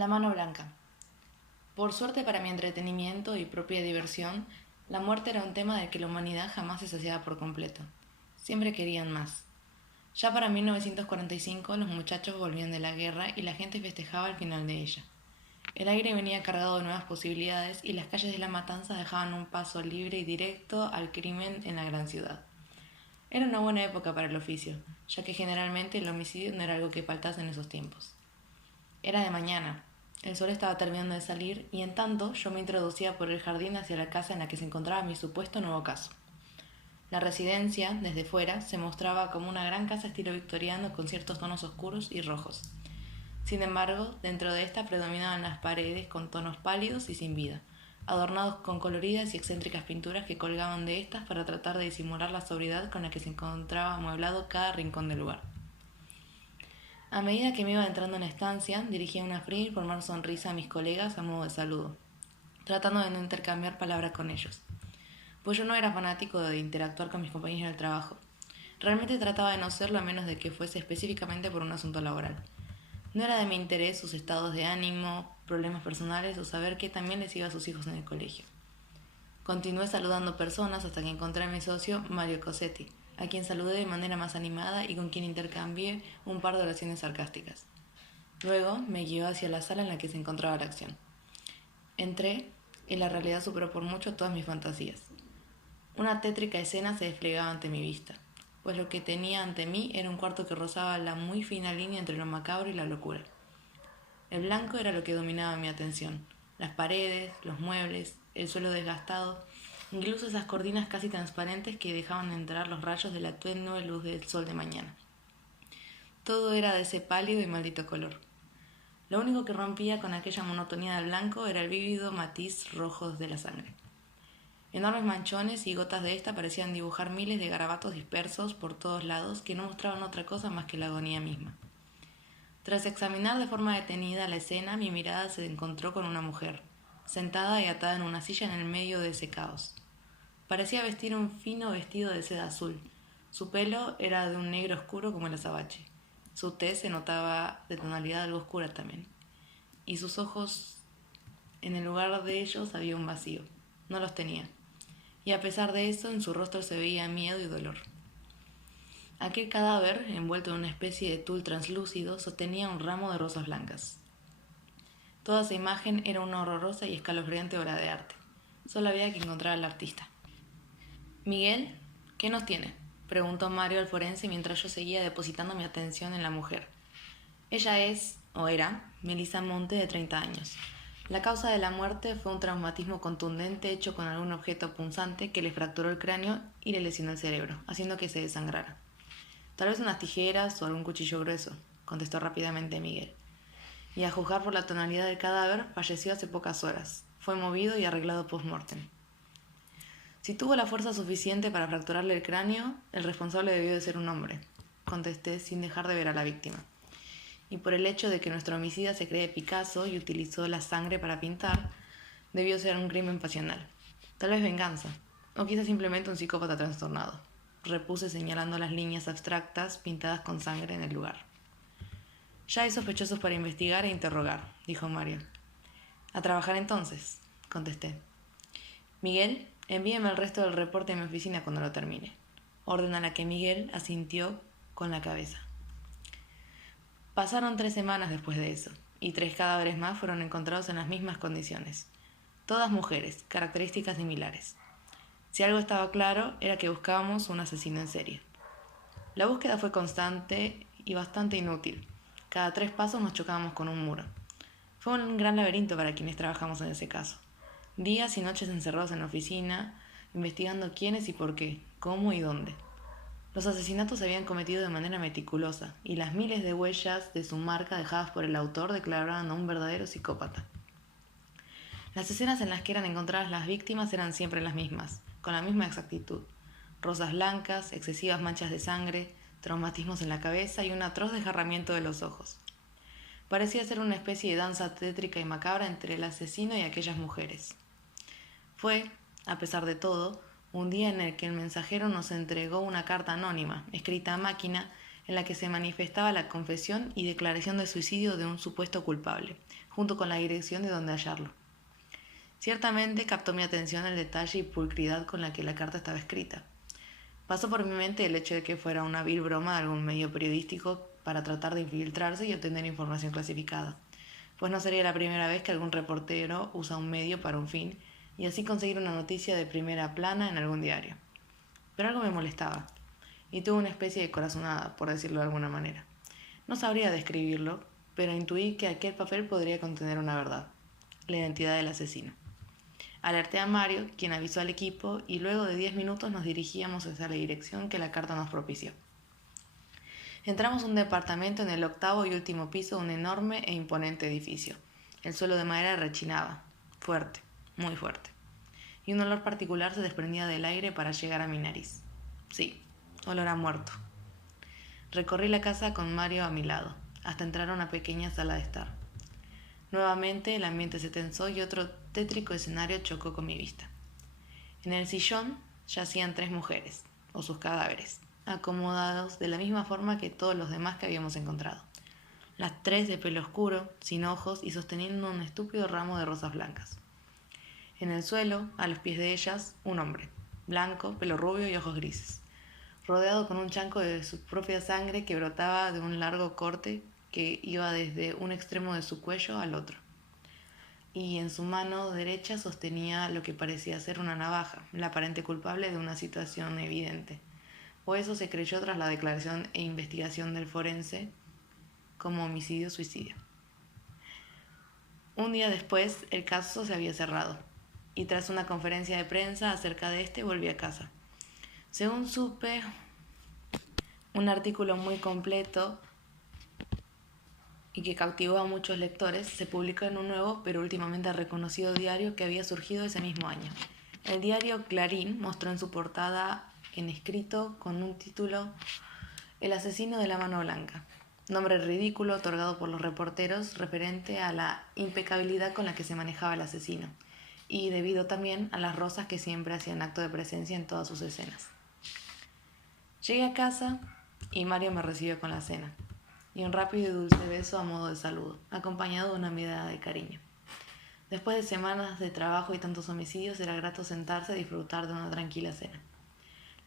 La mano blanca. Por suerte para mi entretenimiento y propia diversión, la muerte era un tema del que la humanidad jamás se saciaba por completo. Siempre querían más. Ya para 1945 los muchachos volvían de la guerra y la gente festejaba el final de ella. El aire venía cargado de nuevas posibilidades y las calles de La Matanza dejaban un paso libre y directo al crimen en la gran ciudad. Era una buena época para el oficio, ya que generalmente el homicidio no era algo que faltase en esos tiempos. Era de mañana. El sol estaba terminando de salir y en tanto yo me introducía por el jardín hacia la casa en la que se encontraba mi supuesto nuevo caso. La residencia, desde fuera, se mostraba como una gran casa estilo victoriano con ciertos tonos oscuros y rojos. Sin embargo, dentro de esta predominaban las paredes con tonos pálidos y sin vida, adornados con coloridas y excéntricas pinturas que colgaban de estas para tratar de disimular la sobriedad con la que se encontraba amueblado cada rincón del lugar. A medida que me iba entrando en la estancia, dirigía una fría y formal sonrisa a mis colegas a modo de saludo, tratando de no intercambiar palabras con ellos, pues yo no era fanático de interactuar con mis compañeros del trabajo. Realmente trataba de no serlo a menos de que fuese específicamente por un asunto laboral. No era de mi interés sus estados de ánimo, problemas personales o saber qué también les iba a sus hijos en el colegio. Continué saludando personas hasta que encontré a mi socio Mario Cosetti, a quien saludé de manera más animada y con quien intercambié un par de oraciones sarcásticas. Luego me guió hacia la sala en la que se encontraba la acción. Entré y la realidad superó por mucho todas mis fantasías. Una tétrica escena se desplegaba ante mi vista, pues lo que tenía ante mí era un cuarto que rozaba la muy fina línea entre lo macabro y la locura. El blanco era lo que dominaba mi atención, las paredes, los muebles, el suelo desgastado, incluso esas cortinas casi transparentes que dejaban entrar los rayos de la tenue luz del sol de mañana. Todo era de ese pálido y maldito color. Lo único que rompía con aquella monotonía del blanco era el vívido matiz rojo de la sangre. Enormes manchones y gotas de esta parecían dibujar miles de garabatos dispersos por todos lados que no mostraban otra cosa más que la agonía misma. Tras examinar de forma detenida la escena, mi mirada se encontró con una mujer, sentada y atada en una silla en el medio de ese caos. Parecía vestir un fino vestido de seda azul. Su pelo era de un negro oscuro como el azabache. Su tez se notaba de tonalidad algo oscura también. Y sus ojos, en el lugar de ellos había un vacío. No los tenía. Y a pesar de eso, en su rostro se veía miedo y dolor. Aquel cadáver, envuelto en una especie de tul translúcido, sostenía un ramo de rosas blancas. Toda esa imagen era una horrorosa y escalofriante obra de arte. Solo había que encontrar al artista. «Miguel, ¿qué nos tiene?», preguntó Mario al forense mientras yo seguía depositando mi atención en la mujer. Ella es, o era, Melissa Monte, de 30 años. La causa de la muerte fue un traumatismo contundente hecho con algún objeto punzante que le fracturó el cráneo y le lesionó el cerebro, haciendo que se desangrara. «Tal vez unas tijeras o algún cuchillo grueso», contestó rápidamente Miguel. Y a juzgar por la tonalidad del cadáver, falleció hace pocas horas. Fue movido y arreglado post-mortem. Si tuvo la fuerza suficiente para fracturarle el cráneo, el responsable debió de ser un hombre, contesté sin dejar de ver a la víctima. Y por el hecho de que nuestro homicida se cree Picasso y utilizó la sangre para pintar, debió ser un crimen pasional. Tal vez venganza, o quizás simplemente un psicópata trastornado, repuse señalando las líneas abstractas pintadas con sangre en el lugar. «Ya hay sospechosos para investigar e interrogar», dijo Mario. «A trabajar entonces», contesté. «Miguel, envíeme el resto del reporte a mi oficina cuando lo termine», orden a la que Miguel asintió con la cabeza. Pasaron 3 semanas después de eso, y 3 cadáveres más fueron encontrados en las mismas condiciones. Todas mujeres, características similares. Si algo estaba claro, era que buscábamos un asesino en serie. La búsqueda fue constante y bastante inútil. Cada 3 pasos nos chocábamos con un muro. Fue un gran laberinto para quienes trabajamos en ese caso. Días y noches encerrados en la oficina, investigando quiénes y por qué, cómo y dónde. Los asesinatos se habían cometido de manera meticulosa, y las miles de huellas de su marca dejadas por el autor declaraban a un verdadero psicópata. Las escenas en las que eran encontradas las víctimas eran siempre las mismas, con la misma exactitud. Rosas blancas, excesivas manchas de sangre, traumatismos en la cabeza y un atroz desgarramiento de los ojos. Parecía ser una especie de danza tétrica y macabra entre el asesino y aquellas mujeres. Fue, a pesar de todo, un día en el que el mensajero nos entregó una carta anónima, escrita a máquina, en la que se manifestaba la confesión y declaración de suicidio de un supuesto culpable, junto con la dirección de donde hallarlo. Ciertamente captó mi atención el detalle y pulcridad con la que la carta estaba escrita. Pasó por mi mente el hecho de que fuera una vil broma de algún medio periodístico para tratar de infiltrarse y obtener información clasificada, pues no sería la primera vez que algún reportero usa un medio para un fin y así conseguir una noticia de primera plana en algún diario. Pero algo me molestaba, y tuve una especie de corazonada, por decirlo de alguna manera. No sabría describirlo, pero intuí que aquel papel podría contener una verdad, la identidad del asesino. Alerté a Mario, quien avisó al equipo, y luego de 10 minutos nos dirigíamos hacia la dirección que la carta nos propició. Entramos a un departamento en el 8º y último piso de un enorme e imponente edificio. El suelo de madera rechinaba, fuerte, muy fuerte, y un olor particular se desprendía del aire para llegar a mi nariz. Sí, olor a muerto. Recorrí la casa con Mario a mi lado, hasta entrar a una pequeña sala de estar. Nuevamente el ambiente se tensó y otro tétrico escenario chocó con mi vista. En el sillón yacían 3 mujeres, o sus cadáveres, acomodados de la misma forma que todos los demás que habíamos encontrado. Las 3 de pelo oscuro, sin ojos y sosteniendo un estúpido ramo de rosas blancas. En el suelo, a los pies de ellas, un hombre, blanco, pelo rubio y ojos grises, rodeado con un chanco de su propia sangre que brotaba de un largo corte que iba desde un extremo de su cuello al otro. Y en su mano derecha sostenía lo que parecía ser una navaja, la aparente culpable de una situación evidente. O eso se creyó tras la declaración e investigación del forense como homicidio-suicidio. Un día después, el caso se había cerrado, y tras una conferencia de prensa acerca de este, volví a casa. Según supe, un artículo muy completo y que cautivó a muchos lectores, se publicó en un nuevo pero últimamente reconocido diario que había surgido ese mismo año. El diario Clarín mostró en su portada en escrito con un título El asesino de la mano blanca, nombre ridículo otorgado por los reporteros referente a la impecabilidad con la que se manejaba el asesino y debido también a las rosas que siempre hacían acto de presencia en todas sus escenas. Llegué a casa y Mario me recibió con la cena y un rápido y dulce beso a modo de saludo, acompañado de una mirada de cariño. Después de semanas de trabajo y tantos homicidios, era grato sentarse a disfrutar de una tranquila cena.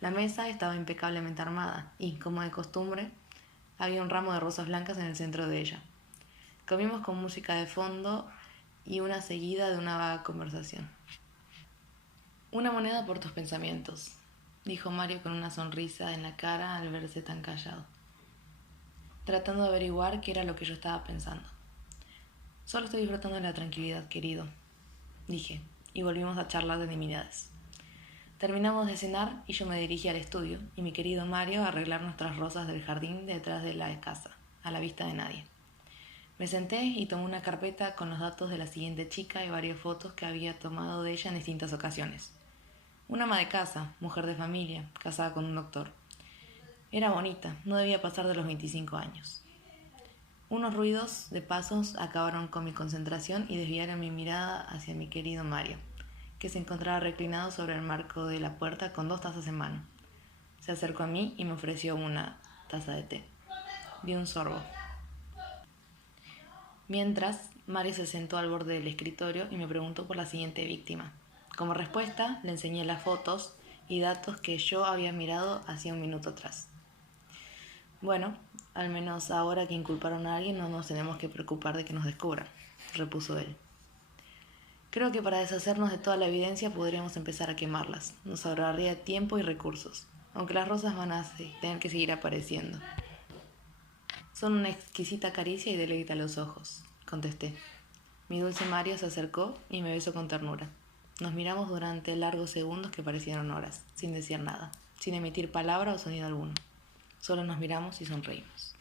La mesa estaba impecablemente armada y, como de costumbre, había un ramo de rosas blancas en el centro de ella. Comimos con música de fondo y una seguida de una vaga conversación. Una moneda por tus pensamientos, dijo Mario con una sonrisa en la cara al verse tan callado, tratando de averiguar qué era lo que yo estaba pensando. Solo estoy disfrutando de la tranquilidad, querido, dije, y volvimos a charlar de nimiedades. Terminamos de cenar y yo me dirigí al estudio, y mi querido Mario a arreglar nuestras rosas del jardín detrás de la casa, a la vista de nadie. Me senté y tomé una carpeta con los datos de la siguiente chica y varias fotos que había tomado de ella en distintas ocasiones. Una ama de casa, mujer de familia, casada con un doctor. Era bonita, no debía pasar de los 25 años. Unos ruidos de pasos acabaron con mi concentración y desviaron mi mirada hacia mi querido Mario, que se encontraba reclinado sobre el marco de la puerta con 2 tazas en mano. Se acercó a mí y me ofreció una taza de té. Di un sorbo. Mientras, Mario se sentó al borde del escritorio y me preguntó por la siguiente víctima. Como respuesta, le enseñé las fotos y datos que yo había mirado hacía un minuto atrás. Bueno, al menos ahora que inculparon a alguien no nos tenemos que preocupar de que nos descubran, repuso él. Creo que para deshacernos de toda la evidencia podríamos empezar a quemarlas. Nos ahorraría tiempo y recursos, aunque las rosas van a tener que seguir apareciendo. Son una exquisita caricia y deleita a los ojos, contesté. Mi dulce Mario se acercó y me besó con ternura. Nos miramos durante largos segundos que parecieron horas, sin decir nada, sin emitir palabra o sonido alguno. Solo nos miramos y sonreímos.